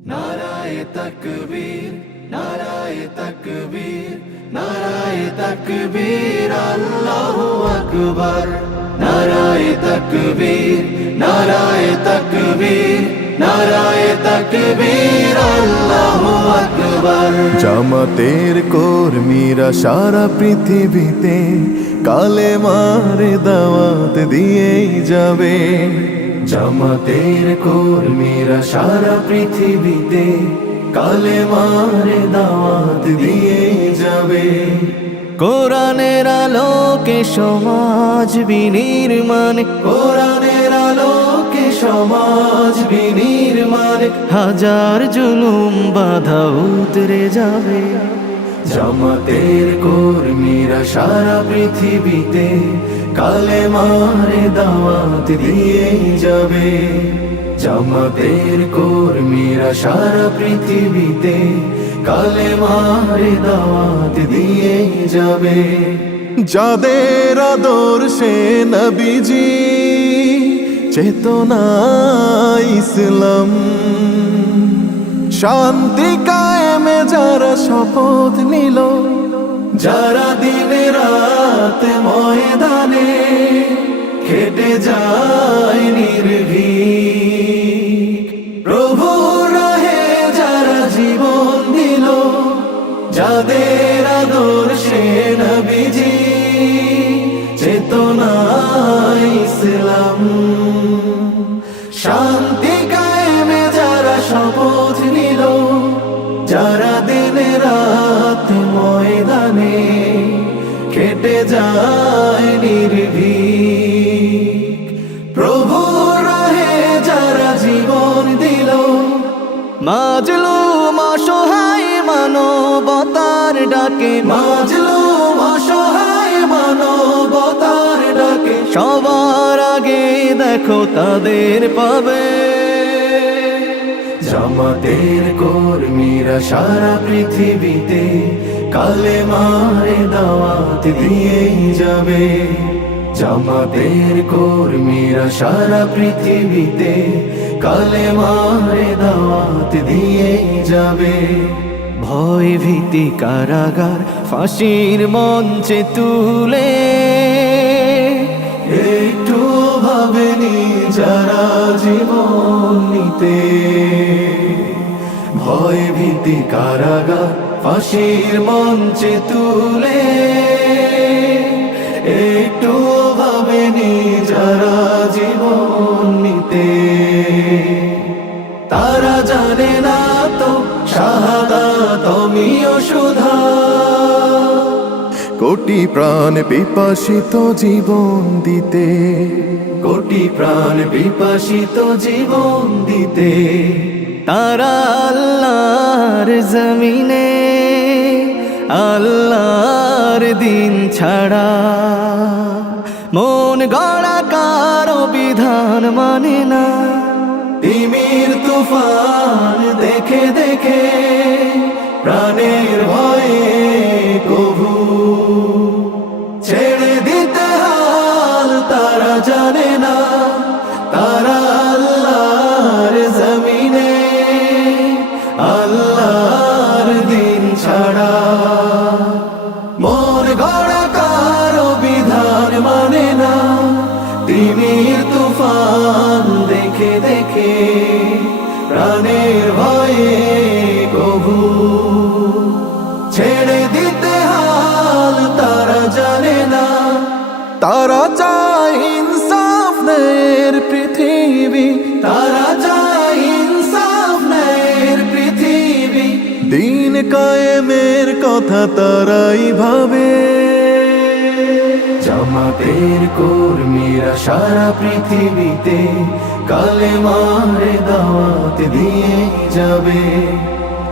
নারায়ে তাকবীর, নারায়ে তাকবীর, নারায়ে তাকবীর, আল্লাহু আকবার। নারায়ে তাকবীর, নারায়ে তাকবীর, নারায়ে তাকবীর, আল্লাহু আকবার। জামাতের কর্মীরা সারা পৃথিবীতে কালেমার দাওয়াত দিয়েই যাবে। জামাতের কর্মীরা সারা পৃথিবীতে কালেমার দাওয়াত দিয়ে যাবে। কোরআনের আলোকে সমাজ বিনির্মাণ, কোরআনের আলোকে সমাজ বিনির্মাণ, হাজার জুলুম বাধা উতরে যাবে। জামাতের কর্মীরা সারা পৃথিবীতে কালেমার দাওয়াত দিয়ে যাবে। জামাতের কর্মীরা সারা পৃথিবীতে কালেমার দাওয়াত দিয়ে যাবে। যাদের আদর্শে নবীজি চেতনা ইসলাম, শান্তি কায়েমে যারা শপথ নিল, যারা দিনে রাত ময়দানে খেটে যায় নির্ভীক, প্রভুর রাহে যারা জীবন দিল, যাদের আদর্শে নবীজি চেতনা ইসলাম, শান্তি কায়েমে যারা শপথ নিল, যারা দিনে রাত ময়দানে খেটে যায় নির্ভীক, প্রভুর রাহে যারা জীবন দিল, মাজলুম অসহায় মানবতার ডাকে, মাজলুম অসহায় মানবতার ডাকে, সবার আগে দেখো তাদের পাবে। জামাতের কর্মীরা সারা পৃথিবীতে কালেমার দাওয়াত দিয়ে যাবে। জামাতের কর্মীরা সারা পৃথিবীতে কালেমার দাওয়াত দিয়ে যাবে। ভয় ভীতি কারাগার ফাঁসির মঞ্চে তুলে, একটু ভাবেনি যারা জীবন নিতে, ভয় ভীতি কারাগার ফাঁসির মঞ্চে তুলে, একটু ভাবেনি যারা জীবন নিতে। তারা জানে না তো শাহাদাত অমিয় সুধা, কোটি প্রাণ পিপাসিত জীবন দিতে, কোটি প্রাণ বিপাসিত জীবন দিতে। তারা আল্লাহর জমিনে আল্লাহর দিন ছাড়া মন গড়া কারো বিধান মানে না। তিমির তুফান দেখে দেখে প্রাণের ভয়ে কভু ছেড়ে দিতে হাল তারা জানে না। তারা আল্লাহর জমিনে আল্লাহর দিন ছাড়া মন গড়া কারো বিধান মানে না। তিমির তুফান দেখে দেখে প্রাণের ভয়ে কভু ছেড়ে দিতে হাল তারা জানে না। তারা চায় ইনসাফ ন্যায়ের পৃথিবী, তারা চায় ইনসাফ ন্যায়ের পৃথিবী, দিন কায়েমের কথা তারাই ভাবে। জামাতের কর্মীরা সারা পৃথিবীতে কালেমার দাওয়াত দিয়ে যাবে।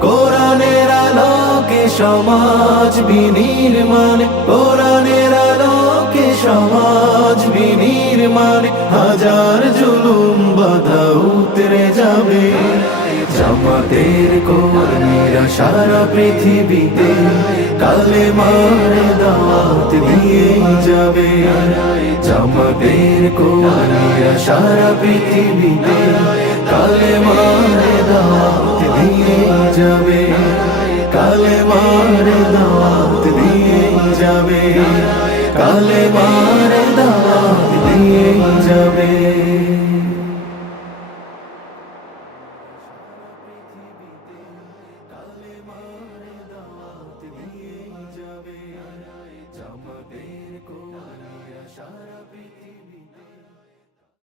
কোরআনের আলোকে সমাজ বিনির্মাণ, কোরআনের আলোকে সমাজ বিনির্মাণ, হাজার জুলুম বাধা উতরে যাবে। জামাতের কর্মীরা সারা পৃথিবীতে কালেমার দাওয়াত দিয়ে যাবে। জামাতের কর্মীরা সারা পৃথিবীতে কালেমার দাওয়াত দিয়ে যাবে, কালেমার দাওয়াত দিয়ে যাবে, কালেমার দাওয়াত দিয়ে যাবে।